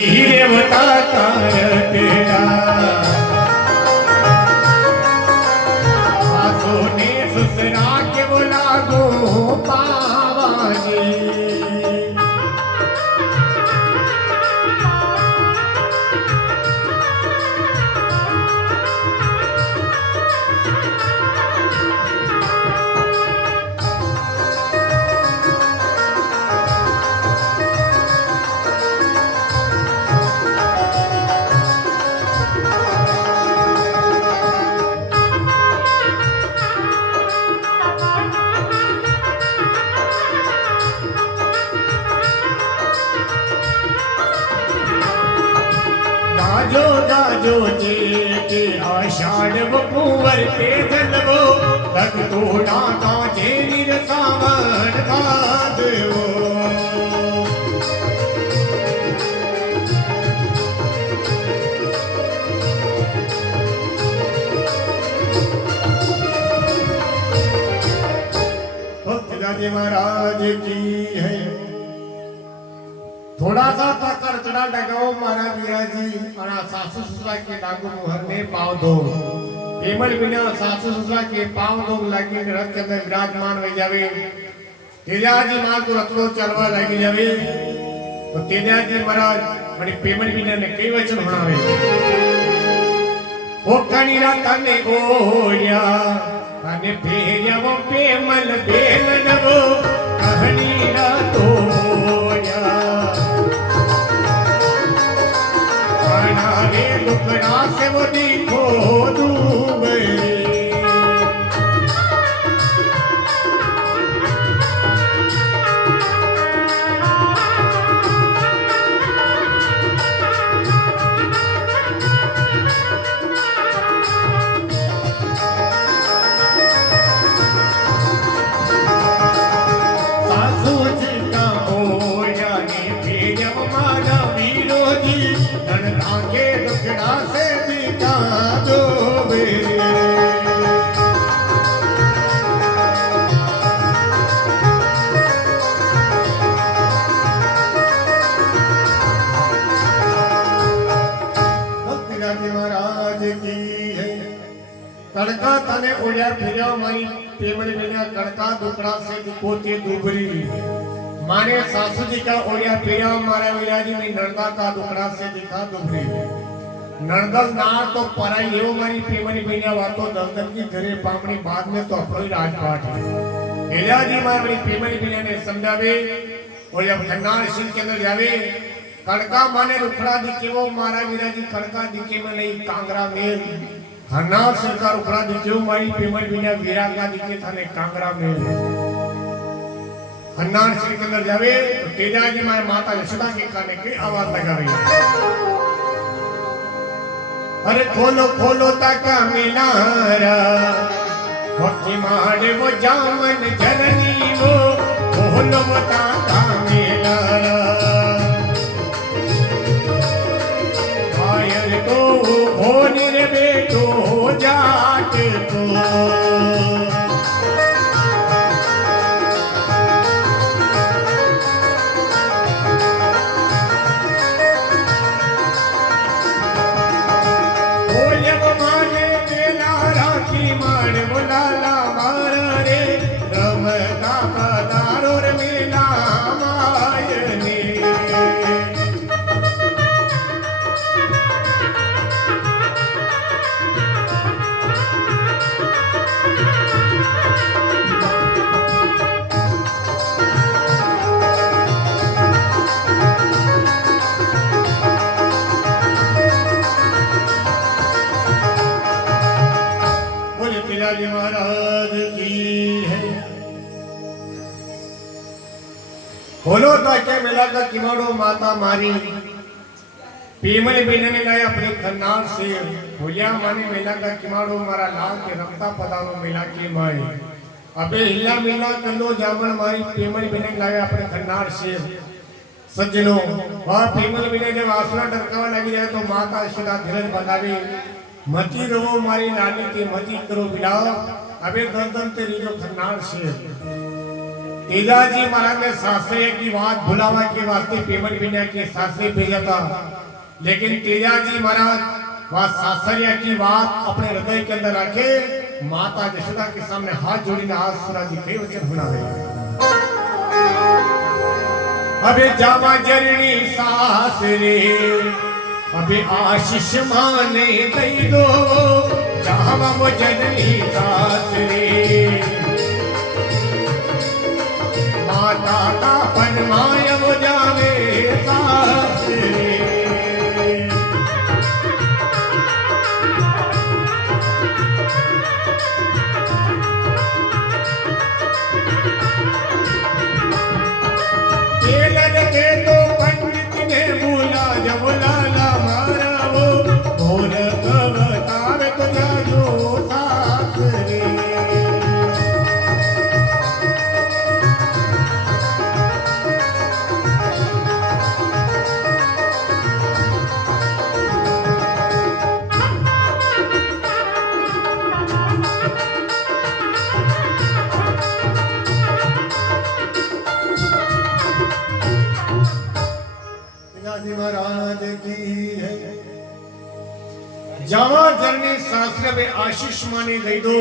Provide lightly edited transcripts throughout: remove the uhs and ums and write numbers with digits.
देवता कर तेरा सासू ने ससुरा के बोला गो पावाजी गाजो गाजो जे के आषाढ़ कुंवर के जलवो तक तोड़ा गाजे निरसावन भादवो भक्ति महाराज की है। थोड़ा सा तकर चढ़ा लगाओ मारा वीरा जी और सासू ससुरा के लागू मुहर में पाँव दो केवल बिना सासू ससुरा के पाँव दो लगी रथ के अंदर विराजमान हो जावे तेजा जी मां को रत्नो चलवा लगी जावे तो तेजा जी महाराज बड़ी पेमल बिना ने कई वचन बनावे ओ कणीरा तने ओया तने भेया वो पेमल बेलन वो कहनीरा तो लुकड़ा से वो देखो डूबे सासू जी का ओया ने भेजा मारा वीरो जी धन के लुकड़ा से दिखा दो महाराज की है। कड़का तने उड़िया फिर मारी पेमल बिना कड़का दुकड़ा से दिखोते दुबरी माने सासू जी का ओया पिया मारा विराजी में नर्दा का दुकड़ा से दिखा दुबरी नर्दल नार तो पराई एवं मारी पेमनी बिना वातो दलदल की घरे पामनी बाद में तो अपनो ही राजपाट है विराजी मारी पेमनी बिना ने समझावे और जब खन्नार सिंह के अंदर जावे कड़का माने रुखड़ा दिखे वो मारा विराजी कड़का दिखे में नहीं कांगरा में खन्नार सिंह का रुखड़ा दिखे वो मारी पेमनी बिना वीरा का दिखे थाने कांगरा में हन्नार श्री के अंदर जावे तो तेजा जी माए माता यशोदा के काने की आवाज लगा रही है अरे खोलो खोलो ताका मिनारा भक्ति मारे वो जामन जननी वो खोलो वो ताका मिनारा आयर को भोनी रे बेटो जाट को महाराज की है। खोलो ताके मिला का किमाड़ो माता मारी पेमल बिना ने लाया अपने खन्नार से भूलिया माने मिला का किमाड़ो मारा लाल के रमता पदारो मिला के माए अबे हिला मिला कल्लो जामन मारी पेमल बिना लाया अपने खन्नार से सज्जनों वह पेमल बिना जब आसुरा डरकावा लगी जाए तो माता यशोदा धीरज बतावे मती रवो मारी नानी के मती करो बिलाओ अबे दर्दन तेरी जो खन्नार से तेजाजी महाराज ने शास्त्री की बात भुलावा के वास्ते पेमन बिना के शास्त्री भेजा था, लेकिन तेजाजी महाराज वह शास्त्रिया की बात अपने हृदय के अंदर रखे माता यशोदा के सामने हाथ जोड़ीने आज सुराजी कई वचन सुनावे। अबे जावा जरणी सासरे अबे आशीष माने दई दो, जावा वो जननी सासरे माता का फरमाया वो जावे सासरे। तो पंडित ने बोला जब लाला मारा वो भोर अवतार तो जानो सासरे। महाराज की है जावा जरनी शास्त्र में आशीष माने गई दो,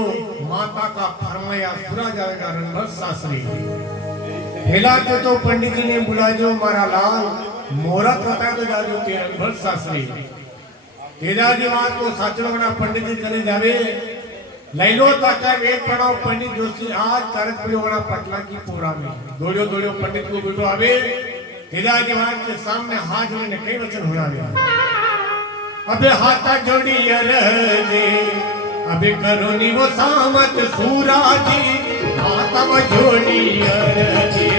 माता का फरमाया पूरा जाएगा रणभर शास्त्री। हिलाते तो पंडित जी ने बुला जो मारा लाल मुहूर्त बताया तो जाजो के रणभर शास्त्री। तेजाजी बात को साचो बना पंडित जी चले जावे लैलो तक वेद पढ़ाओ पंडित जोशी आज करत पियो बना पटला की पूरा में दौड़ो दौड़ो पंडित को बिठो आवे। तेजाजी महाराज के सामने हाथ जोड़ने कई वचन होना अबे हाथा जोड़ी अरजे अबे करो नी वो सामत सूराजी हाथा वो जोड़ी अरजे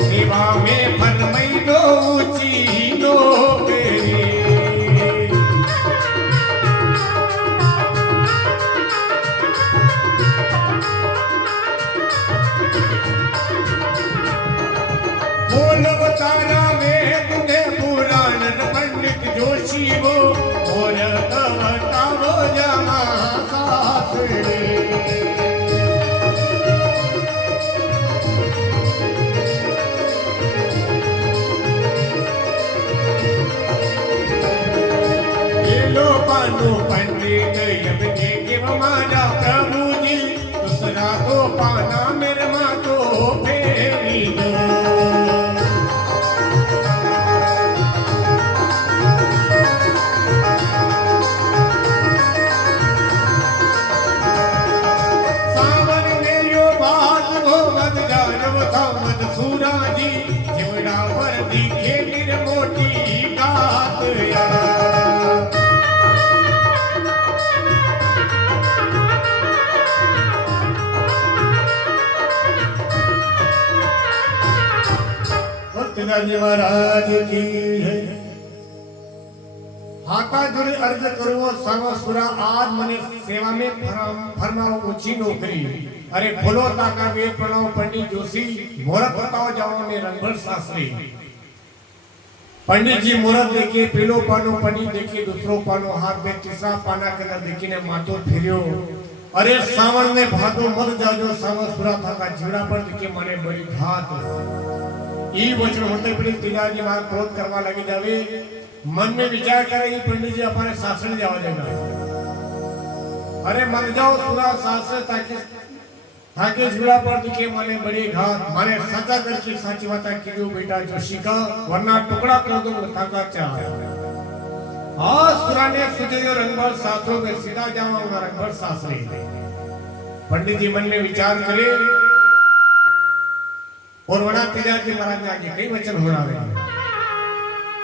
सेवा में फरमाई दो ऊंची नौकरी। तारा में तुम्हें पुराण पंडित जोशी वो और कवता वो जमा सासरे। ये लो पानो पंडित अब देखे हमारा प्रभु जी दूसरा तो पाना मेरे माँ तो फेरी दो। सूराजी जिवड़ा पर दिखे मेरे मोटी गात तेजाजी महाराज की है। हाथा जोड़े अर्ज करो सांगो सुरा आज मने सेवा में फरमाओ ऊंची नौकरी। अरे बोलो ताका वेद प्रणव पंडित जोशी मुहूर्त बताओ जाओ ने रणभर शास्त्री। पंडित जी मुहूर्त देखे पहलो पानो पंडित देखे दूसरो पानो हाथ में तीसरा पाना के अंदर देखी ने माथो फेरियो। अरे सावन में भादो मत जाजो सावन सुरा था का जीड़ा पर देखे माने बड़ी घात। ई वचन होते पड़ी तेजाजी महाराज क्रोध करवा लगे जावे मन में विचार करेगी पंडित जी अपने शासन जाओ देगा। अरे मत जाओ सुरा शास्त्र ताकि झूला पर दिखे माने बड़ी घात माने सजा करके साची बात कीजियो बेटा जोशी का वरना टुकड़ा कर दूंगा ताका चाह। आज सुरा ने सुझे रंगभर शास्त्रों में सीधा जाऊंगा रंगभर शास्त्री। पंडित जी मन में विचार करे और वड़ा तेजाजी महाराज ने आगे कई वचन होना है।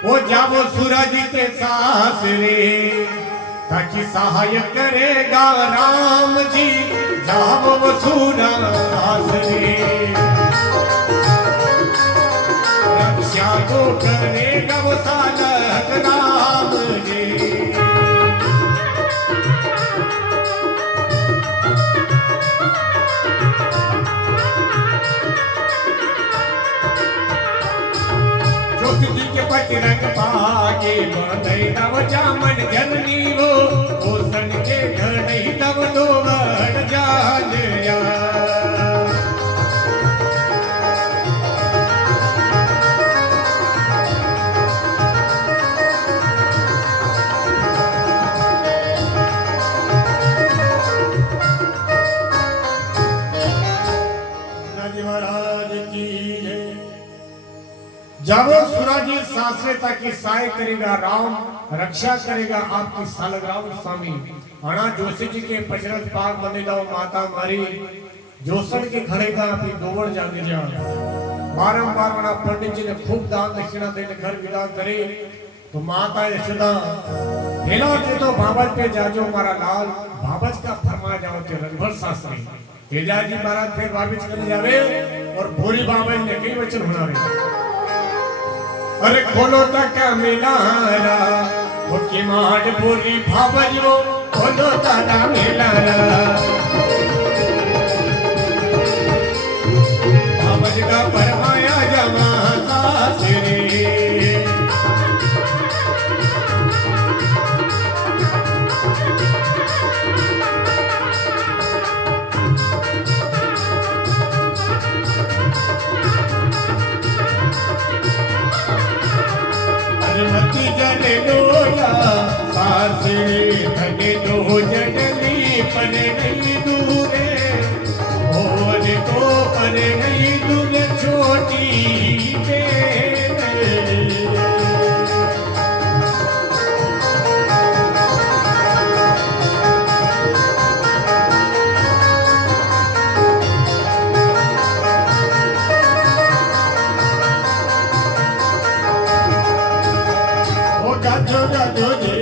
वो जावो सूराजी के सासरे ताकि सहाय करेगा राम जी जावो वो सूरासरे रक्षा को करेगा वो सालक राम जी। जोशी के पति रंग पाके बंधई नव जामन जननी वो सन के घड़ई नव दो बड़ जाल या। जब सुराजी शास्त्रता की सहाय करेगा राम, रक्षा करेगा आपकी सालग्राम स्वामी। अणा जोशी जी के पचरत पाक बने जाओ माता मारी, जोसन के खड़ेगा अपनी दोवड़ जागे जा। बारंबार बना पंडित जी ने खूब दान दक्षिणा देने घर विदा करे, तो माता यशोदा हेला के तो बाबज पे जाजो मारा लाल, बाबज का फरमा जाओ ते रघुवर शास्त्री। तेजा जी महाराज फिर बाबिज करने जावे और भूरी बाबज ने कई वचन हुणावे। अरे खोलो तक मिलारा वो की माड पूरी भावज वो खोलो ताला मिलारा, भावज का परमाया जमाता तेरे। मती जने लोया सासे धने दो जडली पने नहीं दूरे, और तो पने नहीं दूरे छोटी बेन। गाजो जे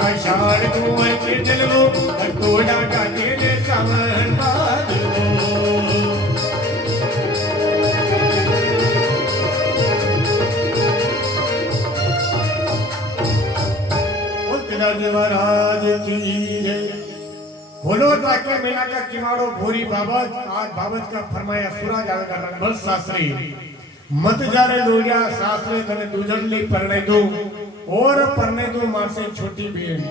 आषाढ़ कुंवर के जलवो, तोड़ा का तेरे सावन बादलो। महाराज की जय। खोलो ताके मेला का किमाड़ो भूरी बाबज, आज बाबज का फरमाया सुरा जागा रंगभर शास्त्री। मत जारे लोया शास्त्री तने दूजड़ली परणे दो, और परने दो मार से छोटी बहन।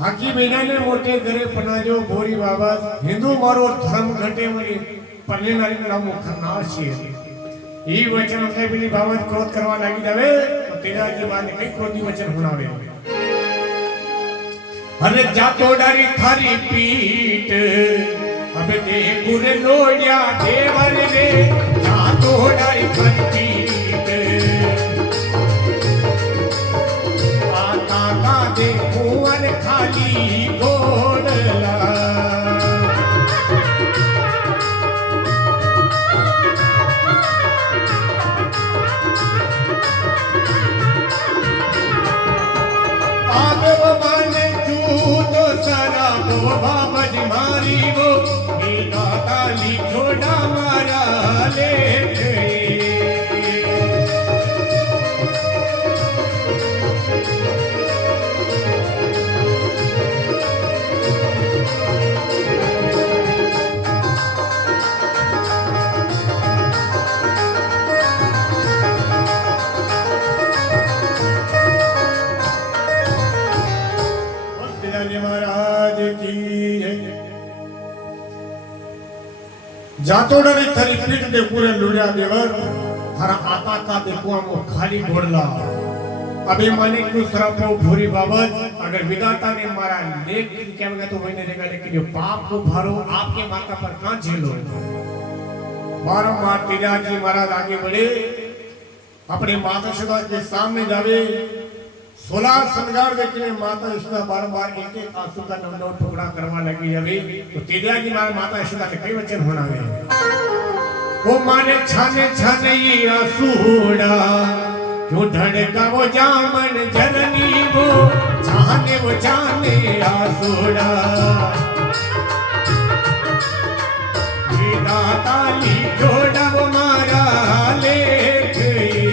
हाकी बेना ने मोटे घरे पनाजो भोरी बाबा, हिंदू मारो धर्म घटे मरी परने नारी ना मुखरनार छे। ई वचन के बिनी बाबत क्रोध करवा लागी जावे, तो तेरा जी बाने कई क्रोधी वचन हुणावे। अरे जातो डारी थारी पीठ, अब दे गुरे लोडिया देवर रे, जातो डारी थारी पीठ। दे कुंवर खाली घोड़ला, आगे वो माने तू तो सारा वो बाबज मारी वो, मीना ताली छोड़ा मारा ले गई। जातो डरी थरी पीठ दे पूरे लुड़िया देवर, हरा आता का देखो हम खाली घोड़ला। अभी माने क्यों सरपो भूरी बाबत, अगर विधाता ने मारा लेख क्या होगा तो मैंने रहेगा, लेकिन जो पाप को भरो आपके माथा पर कहां झेलो। बारंबार तेजा जी महाराज आगे बढ़े, अपने माता सदा के सामने जावे, 16 श्रृंगार देखने माता यशोदा बारंबार एक एक आंसू का नौ टुकड़ा करवा लगी जावे। तो तेजा जी महाराज माता यशोदा के कई वचन होनावे। वो माने छाने छाने ये आंसूड़ा, क्यों धड़का वो जामन जननी वो, छाने वो जाने आंसूड़ा। बिना ताली जोड़ा वो मारा ले गई।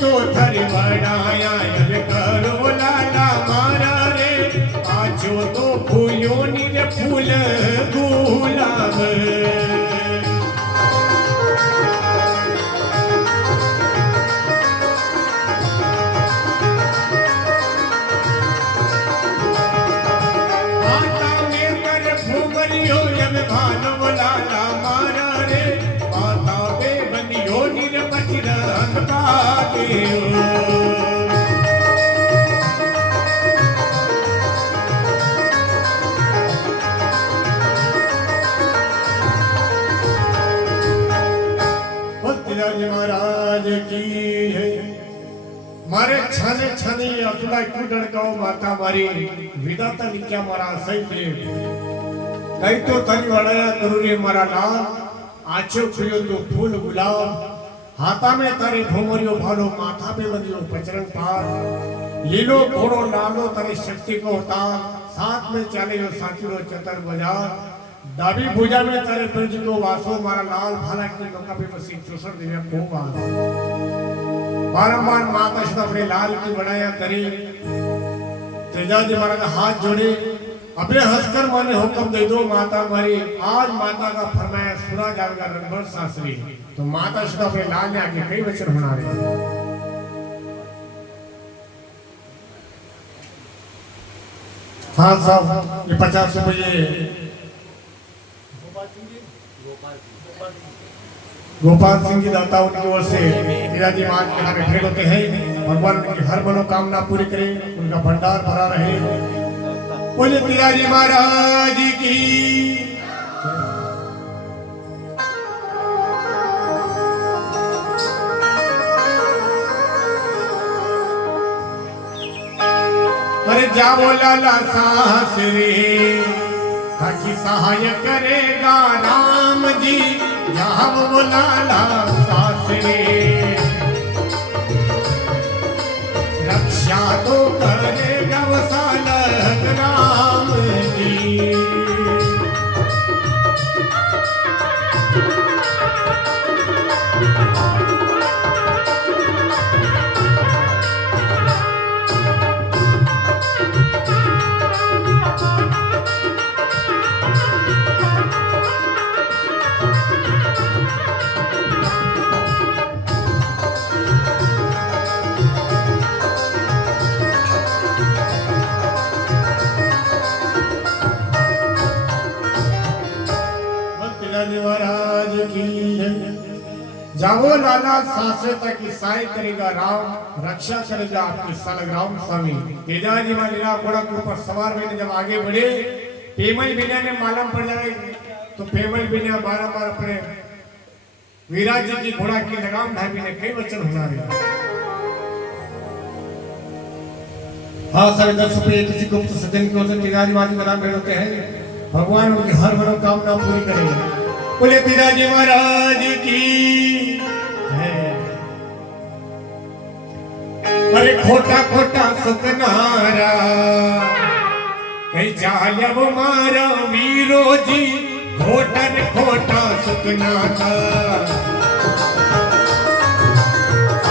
तो थर बनाया करो लाला मारा रे, आजो तो फूलों नील फूल गुलाब। माता में कर फूमरियो जब भानो लाला मारा रे, माता बे बनियो नील बचरन का देव। छानी असुला क्यों डड़काओ माता मारी विधाता ने क्या मारा सही प्रेम कई तो तरी वड़ाया करू रे मारा लाल आछो खुलो तो फूल गुलाब हाथा में तारे भोमरियो भालो माथा पे बंदियो पचरंग पार लीलो घोड़ो लालो तारे शक्ति को उतार साथ में चले यो साथीरो चतर बाजार दाबी भुजा में तारे ब्रज को वासो मारा लाल भाला की नौका पे बसी चौसर दिव्या खूब आस बारंबार माता श्री अपने लाल की बढ़ाया करी तेजा जी महाराज का हाथ जोड़े अबे हंसकर माने हुक्म दे दो माता मारी आज माता का फरमाया सुना जाएगा रणभर शास्त्री तो माता श्री अपने लाल ने आगे कई वचन बना रहे हाँ साहब ये 50 रुपये गोपाल सिंह जी दाता उनकी ओर से तेजा जी महाराज के नाम भेंट होते हैं भगवान उनकी हर मनोकामना पूरी करे उनका भंडार भरा रहे बोले तेजा जी महाराज की अरे जाओ लाला सासरे ताकि सहाय करेगा राम जी जाओ वो लाला सासरे रक्षा तो करेगा वो सालक राम जी महाराज की जाओ लाला सासरे तक ईसाई करेगा राम रक्षा करेगा आपके सालक राम स्वामी तेजा जी लीला घोड़ा के ऊपर सवार मैंने जब आगे बढ़े पेमल बिना ने मालूम पड़ जाए तो पेमल बिना बार अपने विराज जी की घोड़ा की लगाम ढाबी ने कई वचन सुना रहे हाँ सारे 10 रुपये किसी गुप्त सज्जन की ओर से तेजा जी महाराज का नाम भेंट होते हैं भगवान उनकी हर मनोकामना पूरी करेंगे बोले तेजा जी महाराज की अरे खोटा खोटा सुकनारा कई जाया वो मारा वीरो जी खोटन खोटा सुकनाता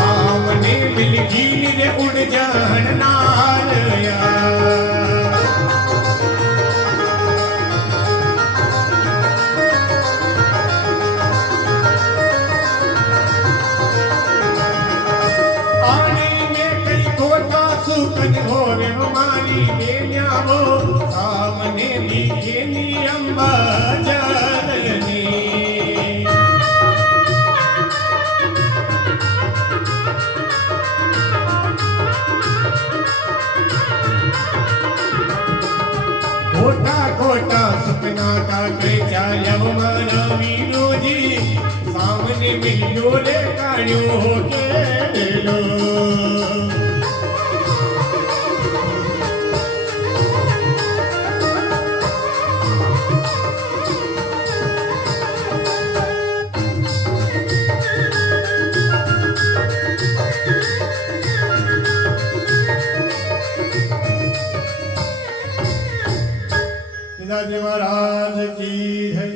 आमने मिलगी रे उड़ जान नालया सुकन होवे मारी बेन्या वो सामने लीजे नी अम्बा जननी खोटा खोटा सुपना का कई चाल्या मारा वीरो जी सामने मिलो रे काढ़ियो के लो महाराज की है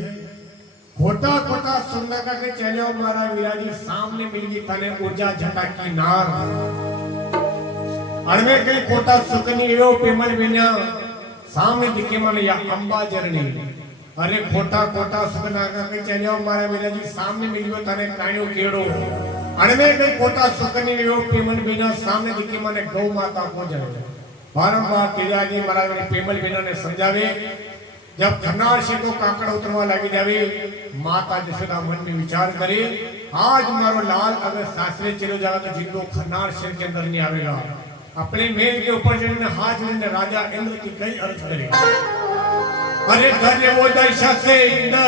खोटा खोटा सुनना का के चले हमारा विराजी सामने मिल गई तने ऊर्जा झटा की नार अड़वे कई खोटा सुकनी यो पेमल बिना सामने दिखे मन या अंबा जरनी अरे खोटा खोटा सुकना का के चले हमारा विराजी सामने मिल गयो तने काणियो केड़ो अड़वे कई खोटा सुकनी यो पेमल बिना सामने दिखे मन गौ माता को जाए बारंबार तेजा जी महाराज ने पेमल बिना ने समझावे जब खन्नार से को काकड़ उतरवा लगी जावे माता जसोदा मन में विचार करे आज मारो लाल अगर सासरे चलो जाएगा तो जिंदो खन्नार शहर के अंदर नहीं आवेगा अपने मेल के ऊपर चढ़ने हाथ जोड़ने राजा इंद्र की कई अर्ज करे अरे धन्य वो दशा से इंद्र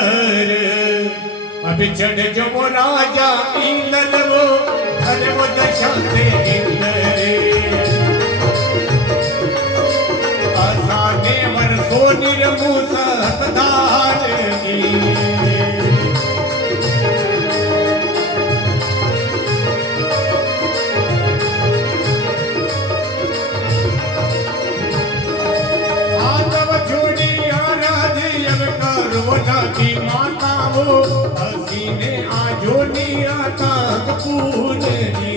अभी चढ़ जो वो राजा इंद्र वो धन्य वो दशा से इंद्र वो हसीने आजो नियाता पूजनी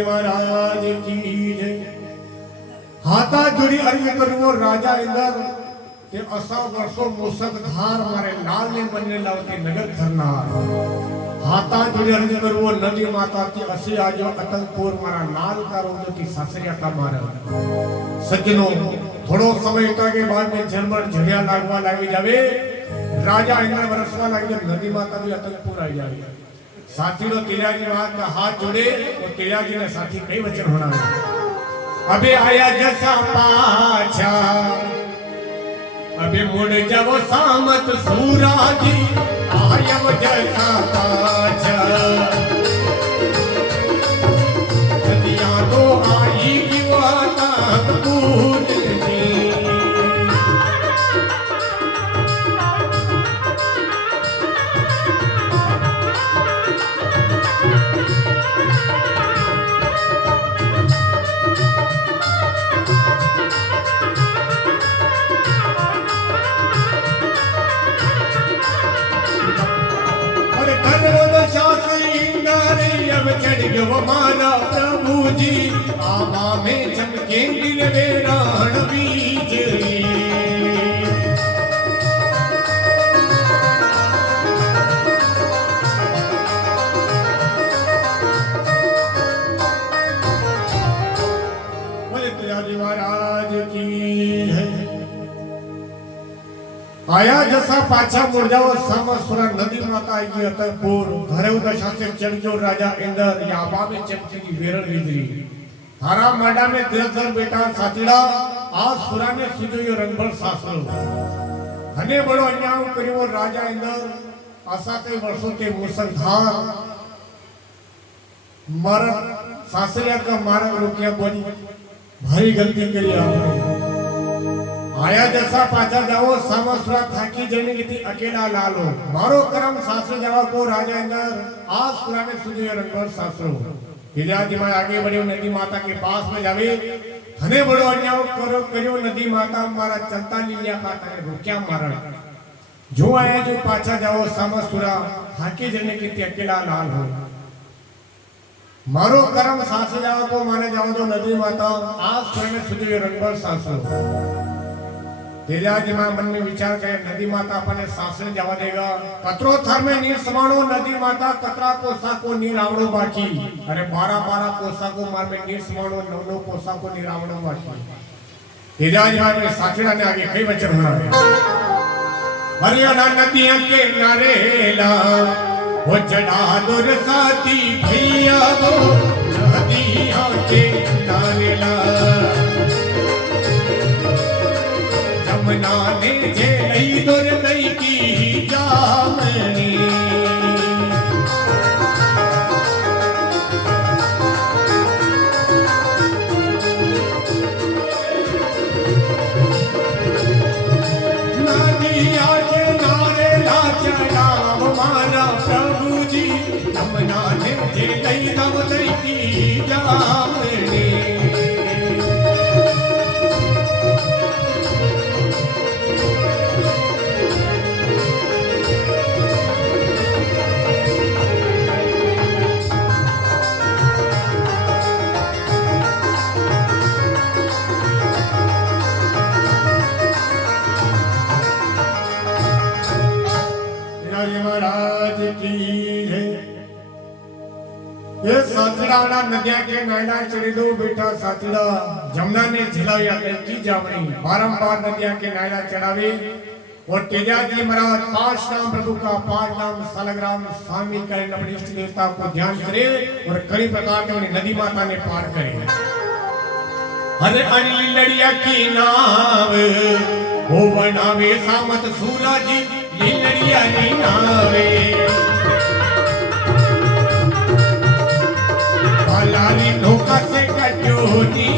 महाराज की जय। हाथा जुड़ी अर्ज करवो राजा इंदर के असा वर्षो मुसकधार मारे लाल ने बनने लावते नगर करनार हाथा जुड़ी अर्ज करवो नदी माता की असी आजो अतंकपुर मारा लाल का रोजो की सासरिया का मारा सज्जनों थोड़ो समय के बाद में झरमर झड़िया लागवा लागी जावे राजा इंद्र बरसवा लागी नदी माता भी अतंकपुर आई जावे साथी लो तिलाजी महाराज का हाथ जोड़े और तिलाजी ने साथी कई वचन होना अबे आया जैसा पाछा अबे मुड़ जाओ सामत सूराजी आया जैसा पाछा नदियां तो आई युवाता पूजनी मारा प्रभु जी आमा में चमके गिरवे राण बीज बोले तिलाजी महाराज की है आया जैसा पाछा मुड़ जाओ सामसुरा नदी माता आएगी अतंकपुर घरे दशा से चढ़ जो राजा इंदर याबा में चमकेगी वेरण विजली थारा माडा में दर बेटा साथीड़ा आज सुरा ने सुजो यो रंगबल सासरो घने बड़ो अन्याय करियो राजा इंदर आशा कई वर्षों के मुसलधार मर सासरिया का मारक रोकिया बड़ी भारी गलती करी आपने आया जैसा पाछा जाओ सामसुरा थाकी जने की थी अकेला लालो मारो करम सासरे जावा को राजा इंदर आज पुराने सुजो रंगबल सासरो तिलाजी में आगे बढ़ियो नदी माता के पास में जावे घने बड़ो अन्याय करो करियो नदी माता मारा चलता लीलिया का तने रोक्या मारण जो आया जो पाछा जाओ सामसुरा थाकी जने की थी अकेला लाल हो मारो करम सासरे जावा को माने जाओ जो नदी माता आज पुराने सुजो रंगबल सासरो तिलाजी मां मन में विचार करे नदी माता अपने सासरे जावा देगा कतरो थर में नीर समाणो नदी माता कतरा कोसा को नीर आवड़ो बाकी अरे 12 कोसा को मार में नीर समाणो 9 कोसा को नीर आवड़ो बाकी तिलाजी मां ने साथीड़ा ने आगे कई वचन बनाए हरियाणा नदियां के नारेला वो चढ़ा दुर साथी भैया वो नदियां के नारेला नाने जे नहीं दुर नहीं की जामनी नदिया के नारे लाचा नाम मारा प्रभु जी जमुना ने जे नहीं दम नहीं की जामनी महाराज की है ये साथीड़ा नदिया के नायना चढ़ी दो बेटा साथीड़ा जमुना ने झिलाया की जामनी बारंबार नदिया के नायना चढ़ावे और तेजाजी महाराज 5 नाम प्रभु का 5 नाम सालग्राम स्वामी करे अपने इष्ट देवता को ध्यान करे और कई प्रकार के उन्हें नदी माता ने पार करे हरे अनिल लड़िया की नाव वो बनावे सामत सूरा जी लड़िया नी नावे लाली धोखा से कटोनी